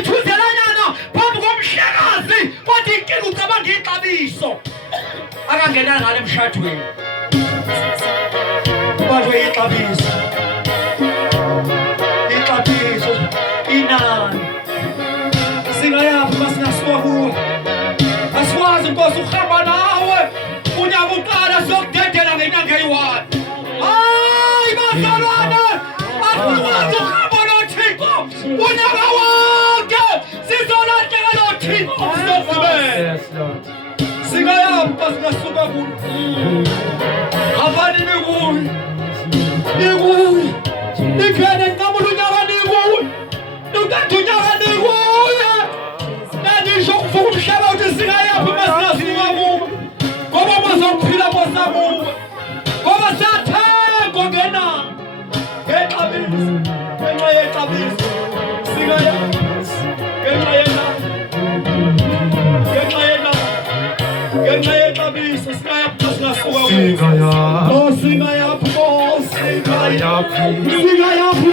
ngithuzelanyana phambi komhlekazi wathi inkinga ucabanga ixabiso akangena ngale emshadweni kwaze ixabiso inani singayaphi masingasuka kuwe asikwazi inkosi ukuhamba nawe unyaka uqala siyokudedela ngenyanga eyi-1 hayi bazalwane asikwazi ukuhamba noThixo unyaka wonke sizolahleka noThixo kusogqibela singayaphi masingasuka kuwe hambani nikuye ikhene nqamula unyaka nikuye nokade unyaka nikuye nandisho kufuka umhlaba uthi singayaphi masingasuka kuwe ngoba bazophila bosakuwe ngoba siyathengwa ngena ngexabiso ngenxa yexabiso singayaphi ngenxa yexabiso singayaphi masingasuka kuwe singayaphi singayaphi